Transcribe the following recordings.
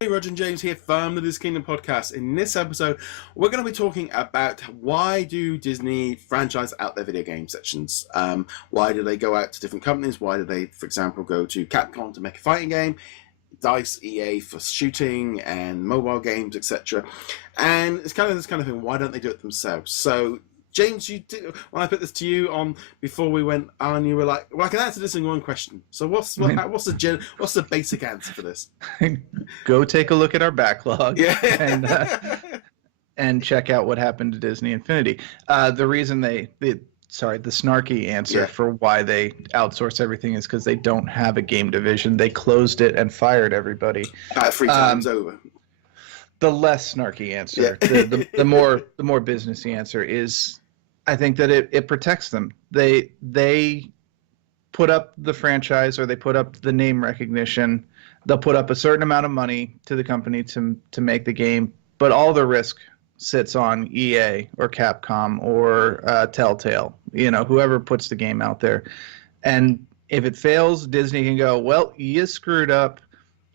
Hey, Roger and James here from the DisKingdom Podcast. In this episode, we're going to be talking about why do Disney franchise out their video game sections? Why do they go out to different companies? Why do they, for example, go to Capcom to make a fighting game, DICE, EA for shooting and mobile games, etc.? And it's kind of this kind of thing. Why don't they do it themselves? So, James, when I put this to you on before we went on, you were like, "Well, I can answer this in one question." So, what's the basic answer for this? Go take a look at our backlog, yeah, and check out what happened to Disney Infinity. The reason the snarky answer for why they outsource everything is because they don't have a game division. They closed it and fired everybody. 3 times over. The less snarky answer, the more businessy answer is, I think that it protects them. They put up the franchise, or they put up the name recognition. They'll put up a certain amount of money to the company to make the game, but all the risk sits on EA or Capcom or Telltale, whoever puts the game out there. And if it fails, Disney can go, "Well, you screwed up.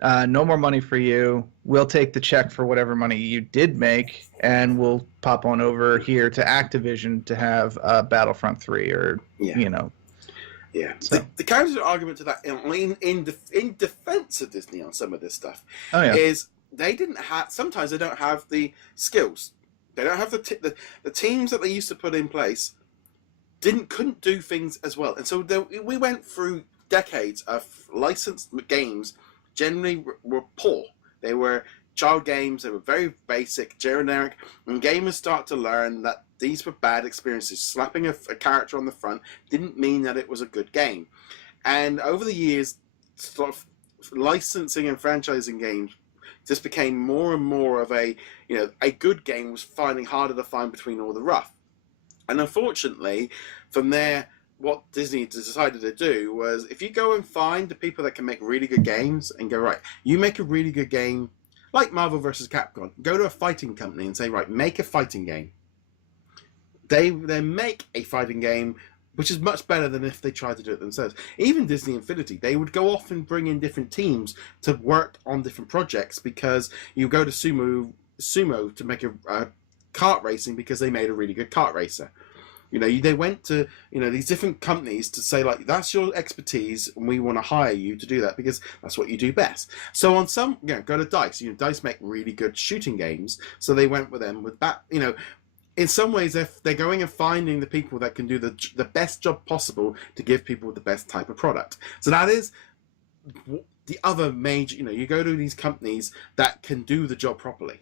No more money for you. We'll take the check for whatever money you did make, and we'll pop on over here to Activision to have Battlefront 3 or, Yeah. So. The counter argument to that, in defense of Disney on some of this stuff, is they didn't have. Sometimes they don't have the skills. They don't have the teams that they used to put in place. Couldn't do things as well, and so we went through decades of licensed games. Generally were poor. They were child games. They were very basic, generic, and gamers start to learn that these were bad experiences. Slapping a character on the front didn't mean that it was a good game. And over the years, sort of licensing and franchising games just became more and more of a good game was finding harder to find between all the rough. And unfortunately, from there, what Disney decided to do was, if you go and find the people that can make really good games and go, right, you make a really good game, like Marvel vs. Capcom, go to a fighting company and say, right, make a fighting game. They then make a fighting game, which is much better than if they tried to do it themselves. Even Disney Infinity, they would go off and bring in different teams to work on different projects, because you go to Sumo to make a kart racing because they made a really good kart racer. They went to these different companies to say, like, that's your expertise, and we want to hire you to do that because that's what you do best. So on some, go to DICE. DICE make really good shooting games, so they went with them with that. In some ways, if they're going and finding the people that can do the best job possible to give people the best type of product. So that is the other major. You go to these companies that can do the job properly.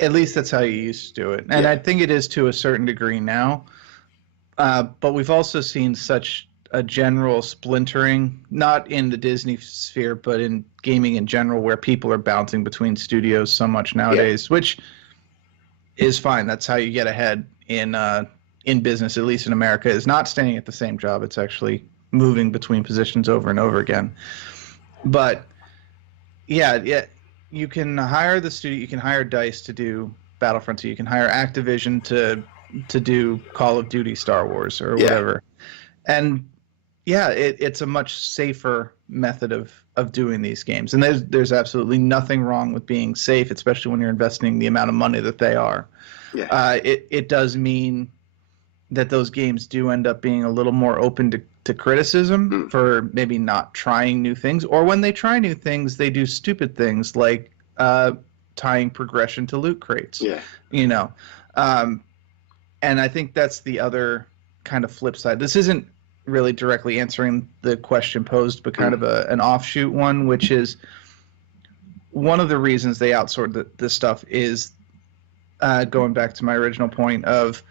At least that's how you used to do it. And I think it is to a certain degree now. But we've also seen such a general splintering, not in the Disney sphere, but in gaming in general, where people are bouncing between studios so much nowadays, which is fine. That's how you get ahead in business, at least in America, is not staying at the same job. It's actually moving between positions over and over again. But, you can hire the studio. You can hire DICE to do Battlefront 2. You can hire Activision to do Call of Duty, Star Wars, or whatever. And it's a much safer method of doing these games. And there's absolutely nothing wrong with being safe, especially when you're investing the amount of money that they are. Yeah. It does mean that those games do end up being a little more open to criticism for maybe not trying new things, or when they try new things, they do stupid things like tying progression to loot crates. And I think that's the other kind of flip side. This isn't really directly answering the question posed, but kind of an offshoot one, which is one of the reasons they outsource this stuff is going back to my original point of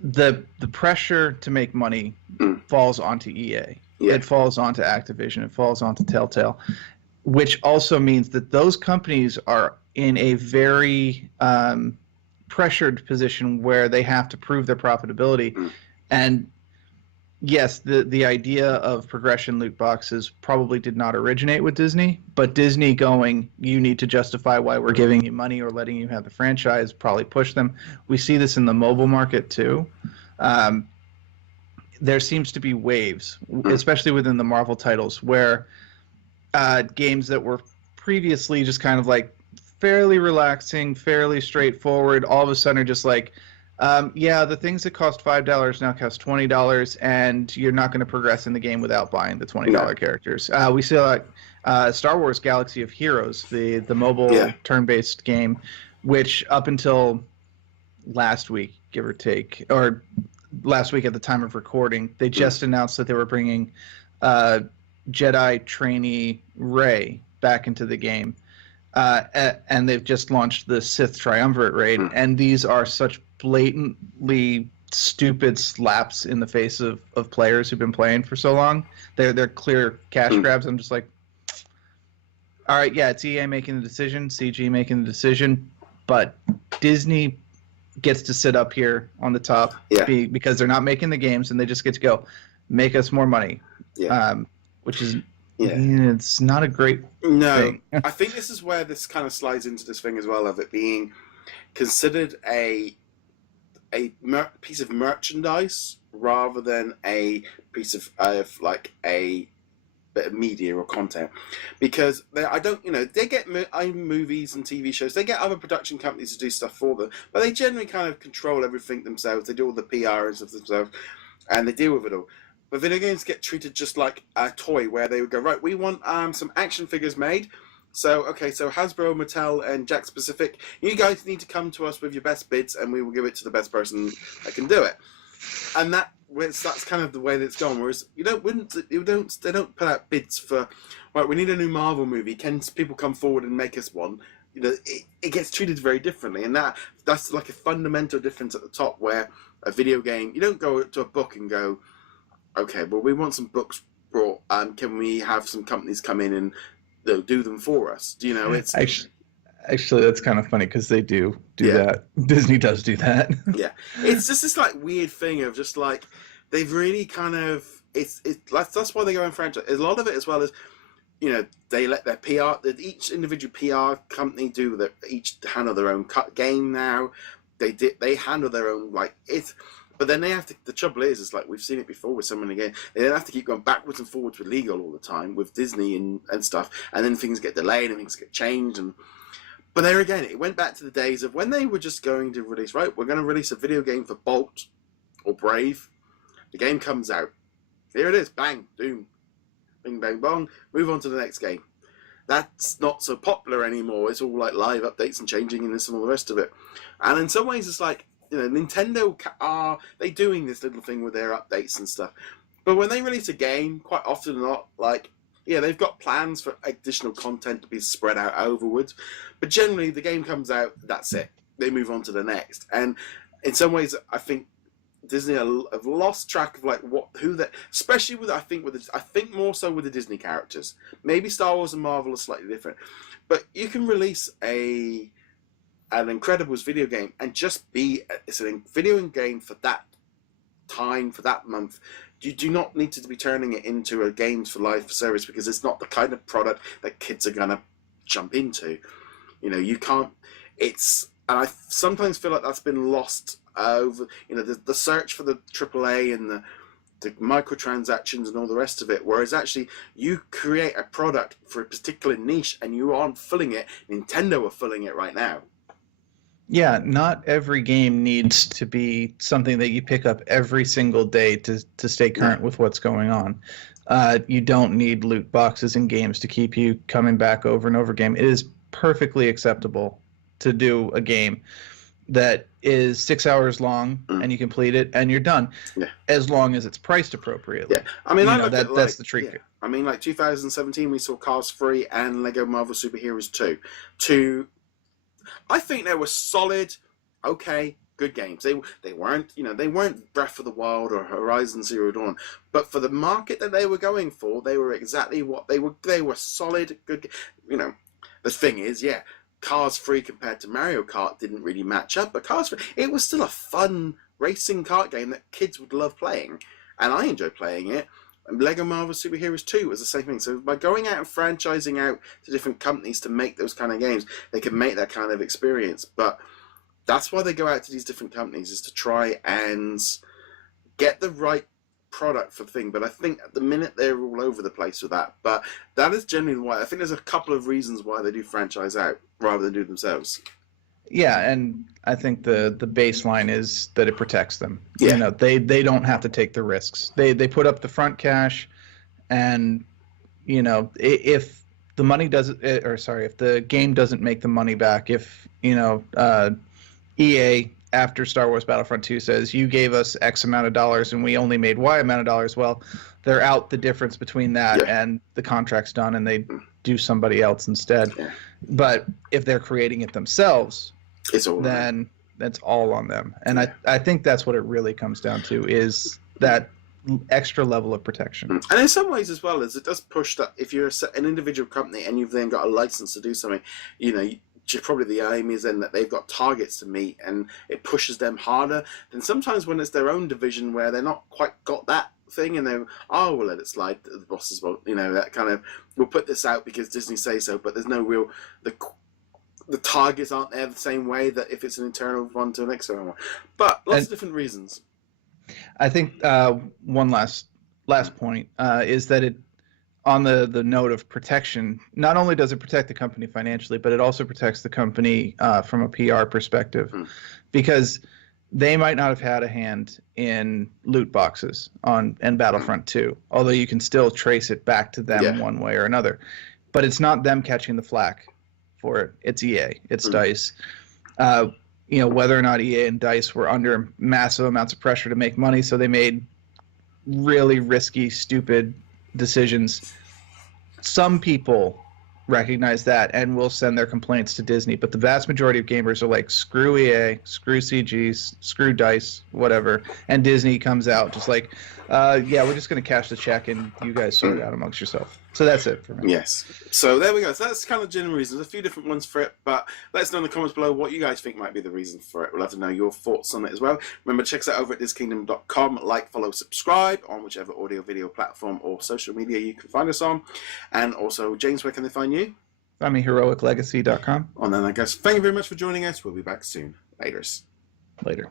the pressure to make money falls onto EA. It falls onto Activision. It falls onto Telltale, which also means that those companies are in a very pressured position where they have to prove their profitability. And yes, the idea of progression loot boxes probably did not originate with Disney, but Disney going, you need to justify why we're giving you money or letting you have the franchise, probably pushed them. We see this in the mobile market too. There seems to be waves, especially within the Marvel titles, where games that were previously just kind of like fairly relaxing, fairly straightforward, all of a sudden are just like, the things that cost $5 now cost $20, and you're not going to progress in the game without buying the $20 characters. We see like Star Wars Galaxy of Heroes, the mobile turn-based game, which up until last week, give or take, or last week at the time of recording, they just announced that they were bringing Jedi trainee Rey back into the game. And they've just launched the Sith Triumvirate raid, and these are such blatantly stupid slaps in the face of players who've been playing for so long. They're clear cash grabs. I'm just like, all right, yeah, it's EA making the decision, CG making the decision, but Disney gets to sit up here on the top because they're not making the games, and they just get to go make us more money, which is it's not a great thing. I think this is where this kind of slides into this thing as well of it being considered a piece of merchandise rather than a piece of like a bit of media or content, because they get movies and TV shows, they get other production companies to do stuff for them, but they generally kind of control everything themselves. They do all the PR and stuff themselves, and they deal with it all. But video games get treated just like a toy, where they would go, right, we want some action figures made. So Hasbro, Mattel, and Jakks Pacific, you guys need to come to us with your best bids, and we will give it to the best person that can do it. And that's kind of the way that it's gone. Whereas they don't put out bids for, right, we need a new Marvel movie. Can people come forward and make us one? It gets treated very differently, and that's like a fundamental difference at the top. Where a video game, you don't go to a book and go, okay, well, we want some books brought. Can we have some companies come in and they'll do them for us? It's actually that's kind of funny because they do that. Disney does do that. Yeah, it's just this like weird thing of just like they've really kind of that's why they go in franchise. A lot of it as well as they let their PR, each individual PR company each handle their own game now. They handle their own But then they have to. The trouble is like we've seen it before with someone again. They then have to keep going backwards and forwards with legal all the time with Disney and stuff, and then things get delayed and things get changed. But there again, it went back to the days of when they were just going to release. Right, we're going to release a video game for Bolt or Brave. The game comes out. Here it is. Bang, boom, bing, bang, bong. Move on to the next game. That's not so popular anymore. It's all like live updates and changing and this and all the rest of it. And in some ways, it's like. Nintendo they doing this little thing with their updates and stuff, but when they release a game, quite often not they've got plans for additional content to be spread out overwards, but generally the game comes out, that's it, they move on to the next. And in some ways I think Disney have lost track of especially with I think more so with the Disney characters. Maybe Star Wars and Marvel are slightly different, but you can release an Incredibles video game and just it's a video game for that time, for that month. You do not need to be turning it into a games for life service, because it's not the kind of product that kids are going to jump into. You can't, and I sometimes feel like that's been lost over, the search for the AAA and the microtransactions and all the rest of it, whereas actually you create a product for a particular niche and you aren't filling it. Nintendo are filling it right now. Yeah, not every game needs to be something that you pick up every single day to stay current with what's going on. You don't need loot boxes in games to keep you coming back over and over again. It is perfectly acceptable to do a game that is 6 hours long and you complete it and you're done, as long as it's priced appropriately. Yeah, I mean, that's the trick. Yeah. I mean, 2017, we saw Cars 3 and Lego Marvel Super Heroes 2. I think they were solid, good games. They weren't Breath of the Wild or Horizon Zero Dawn, but for the market that they were going for, they were exactly what they were. They were solid, good. The thing is, Cars 3 compared to Mario Kart didn't really match up, but Cars 3, it was still a fun racing kart game that kids would love playing, and I enjoyed playing it. And Lego Marvel Super Heroes 2 was the same thing. So by going out and franchising out to different companies to make those kind of games, they can make that kind of experience. But that's why they go out to these different companies, is to try and get the right product for the thing, but I think at the minute they're all over the place with that. But that is generally why. I think there's a couple of reasons why they do franchise out rather than do themselves. Yeah, and I think the baseline is that it protects them. Yeah. You know, they don't have to take the risks. They put up the front cash, and you know, if the money doesn't, if the game doesn't make the money back, if EA after Star Wars Battlefront 2 says you gave us X amount of dollars and we only made Y amount of dollars, well, they're out the difference between that and the contract's done, and they do somebody else instead. Yeah. But if they're creating it themselves, then that's all on them. And I think that's what it really comes down to, is that extra level of protection. And in some ways as well, as it does push that if you're an individual company and you've then got a license to do something, you know, probably the aim is then that they've got targets to meet, and it pushes them harder than sometimes when it's their own division where they're not quite got that thing, and they're, we'll let it slide, the bosses will, you know, that kind of, we'll put this out because Disney say so, but there's no real, the targets aren't there the same way that if it's an internal one to an external one. But lots of different reasons. I think one last point is that it, on the note of protection, not only does it protect the company financially, but it also protects the company from a PR perspective, because they might not have had a hand in loot boxes and Battlefront 2, although you can still trace it back to them one way or another. But it's not them catching the flack for it. It's EA. It's DICE. You know, whether or not EA and DICE were under massive amounts of pressure to make money, so they made really risky, stupid decisions. Some people recognize that and will send their complaints to Disney, but the vast majority of gamers are like, screw EA, screw CG, screw DICE, whatever. And Disney comes out just like, we're just going to cash the check and you guys sort it out amongst yourself. So that's it for me. Yes. So there we go. So that's kind of general reasons. There's a few different ones for it, but let us know in the comments below what you guys think might be the reason for it. We'll have to know your thoughts on it as well. Remember, check us out over at DisKingdom.com. Like, follow, subscribe on whichever audio, video platform or social media you can find us on. And also, James, where can they find you? Find me heroiclegacy.com. And then I guess thank you very much for joining us. We'll be back soon. Later.